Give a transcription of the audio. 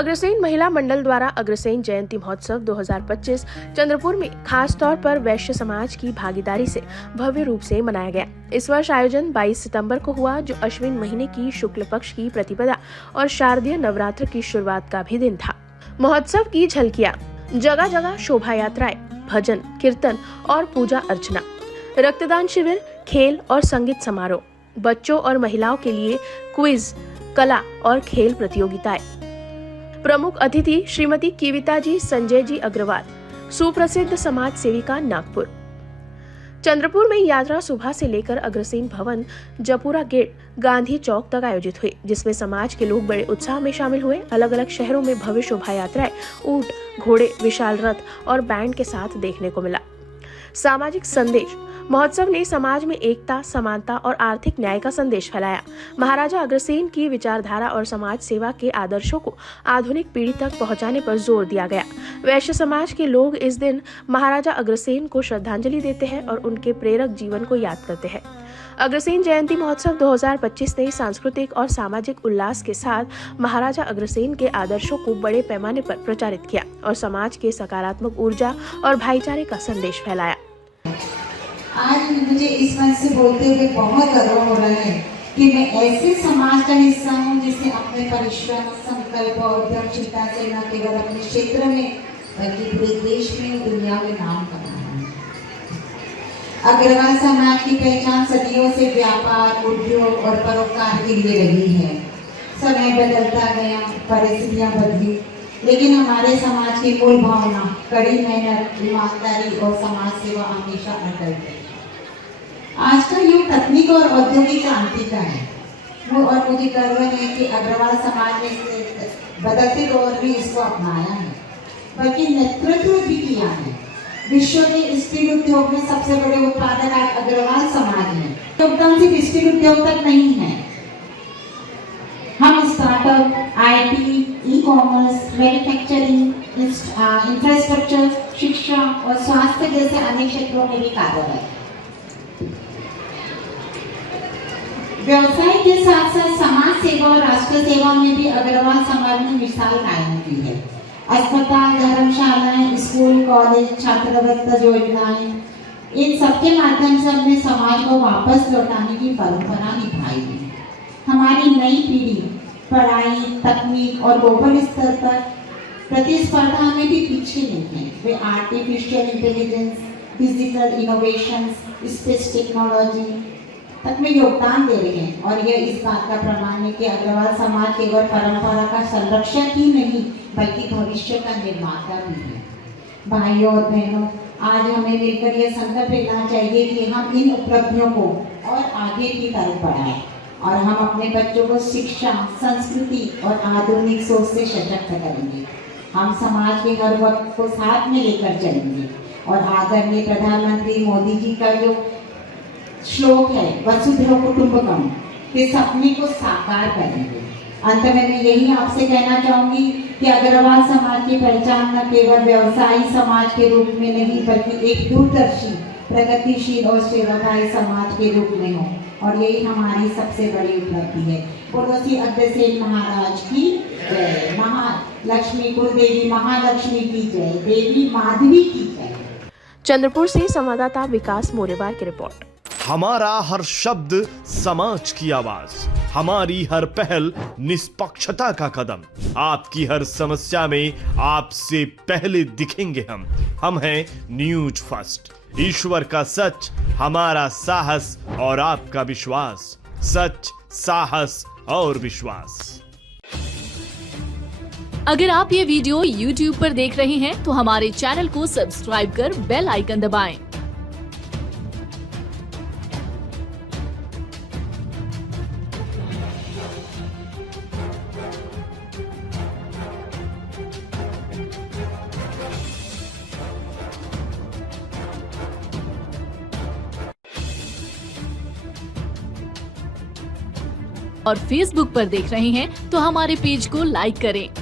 अग्रसेन महिला मंडल द्वारा अग्रसेन जयंती महोत्सव 2025 चंद्रपुर में खास तौर पर वैश्य समाज की भागीदारी से भव्य रूप से मनाया गया। इस वर्ष आयोजन 22 सितंबर को हुआ, जो अश्विन महीने की शुक्ल पक्ष की प्रतिपदा और शारदीय नवरात्र की शुरुआत का भी दिन था। महोत्सव की झलकियां, जगह जगह शोभा यात्राएं, भजन, कीर्तन और पूजा अर्चना, रक्तदान शिविर, खेल और संगीत समारोह, बच्चों और महिलाओं के लिए क्विज, कला और खेल प्रतियोगिताएं। प्रमुख अतिथि श्रीमती कीविता जी संजय जी अग्रवाल, सुप्रसिद्ध समाज सेविका, नागपुर। चंद्रपुर में यात्रा सुबह से लेकर अग्रसेन भवन, जपुरा गेट, गांधी चौक तक आयोजित हुई, जिसमें समाज के लोग बड़े उत्साह में शामिल हुए। अलग अलग शहरों में भव्य शोभा यात्राएं, ऊंट, घोड़े, विशाल रथ और बैंड के साथ देखने को मिला। सामाजिक संदेश, महोत्सव ने समाज में एकता, समानता और आर्थिक न्याय का संदेश फैलाया। महाराजा अग्रसेन की विचारधारा और समाज सेवा के आदर्शों को आधुनिक पीढ़ी तक पहुंचाने पर जोर दिया गया। वैश्य समाज के लोग इस दिन महाराजा अग्रसेन को श्रद्धांजलि देते हैं और उनके प्रेरक जीवन को याद करते हैं। अग्रसेन जयंती महोत्सव 2025 ने सांस्कृतिक और सामाजिक उल्लास के साथ महाराजा अग्रसेन के आदर्शों को बड़े पैमाने पर प्रचारित किया और समाज के सकारात्मक ऊर्जा और भाईचारे का संदेश फैलाया। आज मुझे इस मंच से बोलते हुए बहुत गर्व हो रहा है कि मैं ऐसे समाज का हिस्सा हूँ जिसने अपने परिश्रम, संकल्प और उद्यमशीलता से न केवल अपने क्षेत्र में बल्कि पूरे देश में और दुनिया में नाम कमाया है। अग्रवाल समाज की पहचान सदियों से व्यापार, उद्योग और परोपकार के लिए रही है। समय बदलता गया, परिस्थितियाँ बदली, लेकिन हमारे समाज की मूल भावना, कड़ी मेहनत, ईमानदारी और समाज सेवा हमेशा अटल है। आज का युग तकनीक और औद्योगिक क्रांति का है, और मुझे गर्व है कि अग्रवाल समाज ने बदलते दौर में इसको अपनाया है, बल्कि नेतृत्व भी किया है। विश्व के स्टील उद्योग में सबसे बड़े उत्पादक आज अग्रवाल समाज है। योगदान सिर्फ स्टील उद्योग तक नहीं है। हम startup, IT, e-commerce, manufacturing, infrastructure, शिक्षा और स्वास्थ्य जैसे अनेक क्षेत्रों में भी कार्यरत है। व्यवसाय के साथ साथ समाज सेवा और राष्ट्र सेवा में भी अग्रवाल समाज ने मिसाल कायम की है। अस्पताल, धर्मशालाएं, स्कूल, कॉलेज, छात्रवृत्ति योजनाएं, इन सबके माध्यम से हमने समाज को वापस लौटाने की परंपरा निभाई है। हमारी नई पीढ़ी पढ़ाई, तकनीक और ग्लोबल स्तर पर प्रतिस्पर्धा में भी पीछे नहीं है। वे artificial intelligence, digital innovations, space technology तक में योगदान दे रहे हैं, और यह इस बात का प्रमाण है कि अग्रवाल समाज केवल परंपरा का संरक्षक ही नहीं बल्कि भविष्य का निर्माता भी है। भाइयों और बहनों, आज हमें मिलकर यह संकल्प लेना चाहिए कि हम इन उपलब्धियों को और आगे की तरफ बढ़ाएं और हम अपने बच्चों को शिक्षा, संस्कृति और आधुनिक सोच से सशक्त करेंगे। हम समाज के हर वर्ग को साथ में लेकर चलेंगे और आदरणीय प्रधानमंत्री मोदी जी का जो श्लोक है, वसुधैव कुटुंबकम, के सपने को साकार करेंगे। अंत में मैं यही आपसे कहना चाहूँगी कि अग्रवाल समाज की पहचान न केवल व्यवसायी समाज के रूप में नहीं बल्कि एक दूरदर्शी, प्रगतिशील और सेवाभावी समाज के रूप में हो, और यही हमारी सबसे बड़ी उपलब्धि है। बोलो श्री अग्रसेन महाराज की जय, महालक्ष्मी कुलदेवी महालक्ष्मी की जय, देवी माधवी की जय। चंद्रपुर से संवाददाता विकास मोरेवार की रिपोर्ट। हमारा हर शब्द समाज की आवाज, हमारी हर पहल निष्पक्षता का कदम। आपकी हर समस्या में आपसे पहले दिखेंगे हम हैं न्यूज फर्स्ट। ईश्वर का सच, हमारा साहस और आपका विश्वास। सच, साहस और विश्वास। अगर आप ये वीडियो YouTube पर देख रहे हैं तो हमारे चैनल को सब्सक्राइब कर बेल आइकन दबाएं। और Facebook पर देख रहे हैं तो हमारे पेज को लाइक करें।